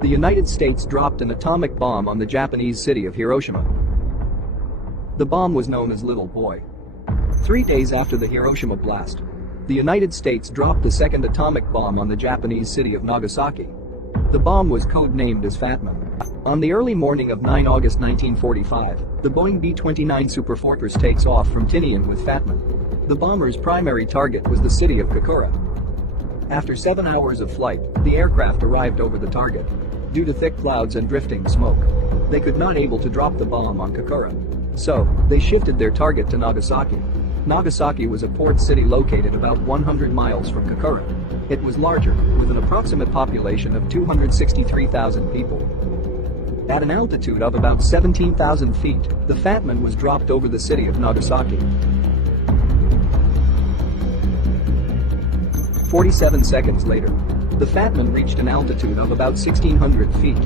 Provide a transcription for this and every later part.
the United States dropped an atomic bomb on the Japanese city of Hiroshima. The bomb was known as Little Boy. 3 days after the Hiroshima blast, the United States dropped the second atomic bomb on the Japanese city of Nagasaki. The bomb was codenamed as Fat Man. On the early morning of 9 August 1945, the Boeing B-29 Superfortress takes off from Tinian with Fat Man. The bomber's primary target was the city of Kokura. After 7 hours of flight, the aircraft arrived over the target. Due to thick clouds and drifting smoke, they could not able to drop the bomb on Kokura. So, they shifted their target to Nagasaki. Nagasaki was a port city located about 100 miles from Kokura. It was larger, with an approximate population of 263,000 people. At an altitude of about 17,000 feet, the Fat Man was dropped over the city of Nagasaki. 47 seconds later, the Fat Man reached an altitude of about 1,600 feet.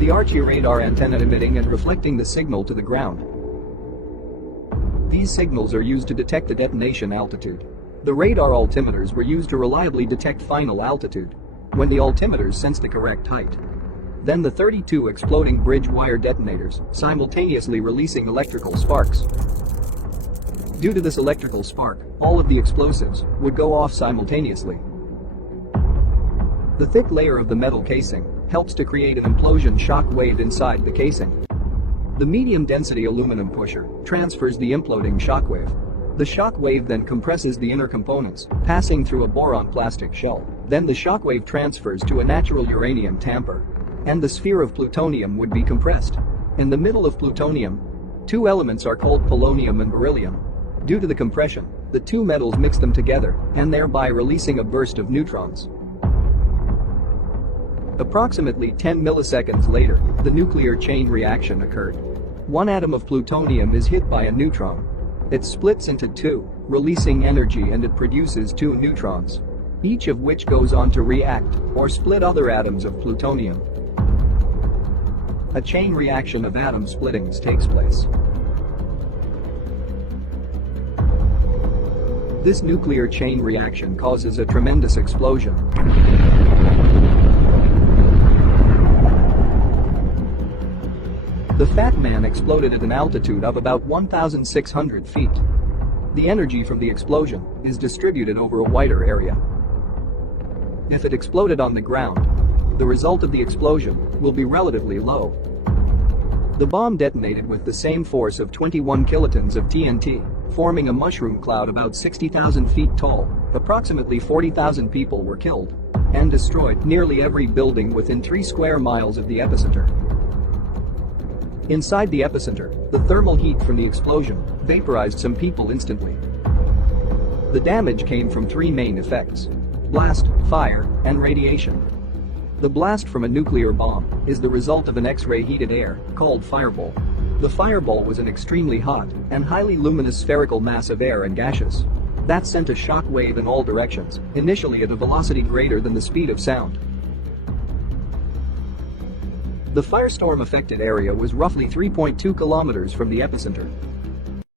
The Archie radar antenna emitting and reflecting the signal to the ground. These signals are used to detect the detonation altitude. The radar altimeters were used to reliably detect final altitude. When the altimeters sensed the correct height, then the 32 exploding bridge wire detonators, simultaneously releasing electrical sparks. Due to this electrical spark, all of the explosives would go off simultaneously. The thick layer of the metal casing helps to create an implosion shock wave inside the casing. The medium-density aluminum pusher transfers the imploding shock wave. The shock wave then compresses the inner components, passing through a boron plastic shell. Then the shock wave transfers to a natural uranium tamper, and the sphere of plutonium would be compressed. In the middle of plutonium, two elements are called polonium and beryllium. Due to the compression, the two metals mix them together and thereby releasing a burst of neutrons. Approximately 10 milliseconds later, the nuclear chain reaction occurred. One atom of plutonium is hit by a neutron. It splits into two, releasing energy, and it produces two neutrons, each of which goes on to react or split other atoms of plutonium. A chain reaction of atom splittings takes place. This nuclear chain reaction causes a tremendous explosion. The Fat Man exploded at an altitude of about 1,600 feet. The energy from the explosion is distributed over a wider area. If it exploded on the ground, the result of the explosion will be relatively low. The bomb detonated with the same force of 21 kilotons of TNT, forming a mushroom cloud about 60,000 feet tall. Approximately 40,000 people were killed and destroyed nearly every building within 3 square miles of the epicenter. Inside the epicenter, the thermal heat from the explosion vaporized some people instantly. The damage came from 3 main effects: blast, fire, and radiation. The blast from a nuclear bomb is the result of an X-ray heated air called fireball. The fireball was an extremely hot and highly luminous spherical mass of air and gases that sent a shock wave in all directions, initially at a velocity greater than the speed of sound. The firestorm-affected area was roughly 3.2 kilometers from the epicenter.